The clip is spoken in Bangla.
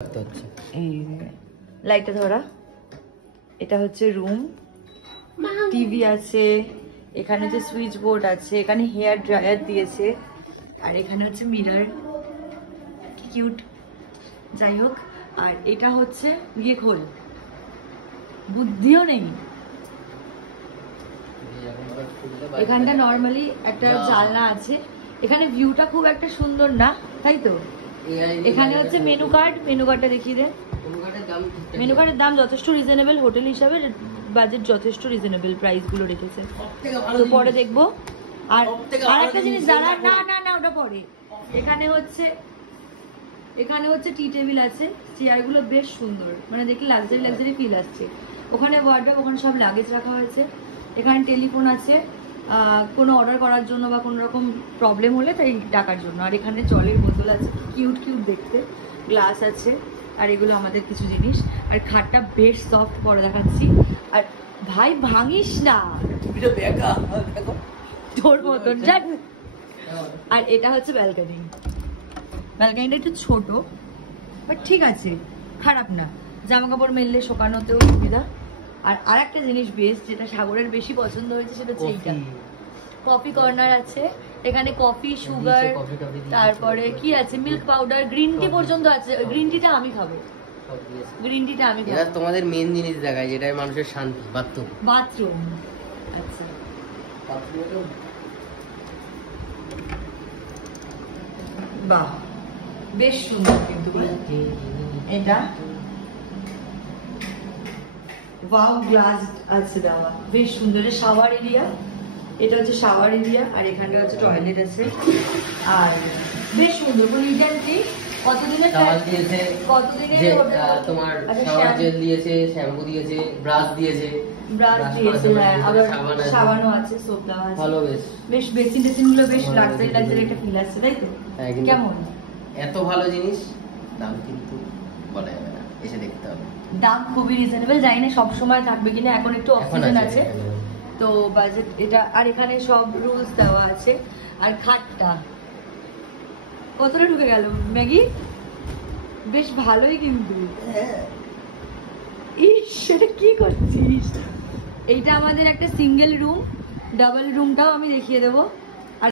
এই লাইটটা ধরা, এটা হচ্ছে রুম, টিভি আছে, এখানে যে সুইচ বোর্ড আছে, এখানে হেয়ার ড্রায়ার দিয়েছে, আর এখানে হচ্ছে মিরর, কি কিউট। যাই হোক, আর এটা হচ্ছে গিয়ে খোল, বুদ্ধিও নেই। এখানটা নর্মালি একটা জানলা আছে, এখানে ভিউটা খুব একটা সুন্দর না, তাই তো। এখানে হচ্ছে মেনু কার্ডটা দেখিয়ে দে। মেনু কার্ডের দাম যথেষ্ট রিজনেবল, হোটেল হিসাবে বাজেট যথেষ্ট রিজনেবল, প্রাইস গুলো রেখেছে। তো পরে দেখবো। আর একটা জিনিস দাঁড়া, না ওটা পরে। এখানে হচ্ছে টি টেবিল আছে, চেয়ার গুলো বেশ সুন্দর, মানে দেখলে লাক্সারি ফিল আসছে। ওখানে ওয়ার্ডরোব, ওখানে সব লাগেজ রাখা হয়েছে। এখানে টেলিফোন আছে, কোনো অর্ডার করার জন্য বা কোনো রকম প্রবলেম হলে তাই ডাকার জন্য। আর এখানে জলের বোতল আছে, কিউট দেখতে, গ্লাস আছে, আর এগুলো আমাদের কিছু জিনিস। আর খাটটা বেশ সফট, পরে দেখাচ্ছি। আর ভাই ভাঙিস না, তোর মতন। আর এটা হচ্ছে ব্যালকনিটা একটু ছোট, বাট ঠিক আছে, খারাপ না, জামা কাপড় মেললে শোকানোতেও সুবিধা। আর একটা জিনিস বেস্ট, যেটা সাগরের বেশি পছন্দ হয়েছে, সেটা হচ্ছে এইটা, কফি কর্নার আছে। এখানে কফি, সুগার, তারপরে কি আছে, মিল্ক পাউডার, গ্রিন টি পর্যন্ত আছে। গ্রিন টিটা আমি খাবো, এটা তোমাদের মেন জিনিস দেখায়, যেটা মানুষের শান্তি, বাথরুম। আচ্ছা, বাহ, বেশ সুন্দর কিন্তু এটা। ওয়াও, গ্লাস আছে দেওয়া, বেশ সুন্দর। শাওয়ার এরিয়া, এটা হচ্ছে শাওয়ার এরিয়া, আর এখানটা হচ্ছে টয়লেট আছে। আর বেশ সুন্দর, কতদিনের তোমার শাওয়ার জেল দিয়েছে, শ্যাম্পু দিয়েছে, ব্রাশ দিয়েছে, হ্যাঁ, আবার সাবানও আছে, সোপ দেওয়া আছে। ভালো, বেশ বেসিন গুলো বেশ লাক্সারি একটা ফিল আসছে, তাই তো। কেমন এত ভালো জিনিস, দাম কিন্তু বলা যাবে না, এসে দেখতে হবে। দাম খুবই রিজনেবল, জানি না সবসময় থাকবে কিনা, এখন একটু অফ-সিজন আছে তো বাজেট এটা। আর এখানে সব রুলস দেওয়া আছে। আর খাটটা কতটা ঢুকে গেল ম্যাগি, বেশ ভালোই কিন্তু। সেটা কি করছিস? এইটা আমাদের একটা সিঙ্গেল রুম, ডাবল রুমটাও আমি দেখিয়ে দেবো।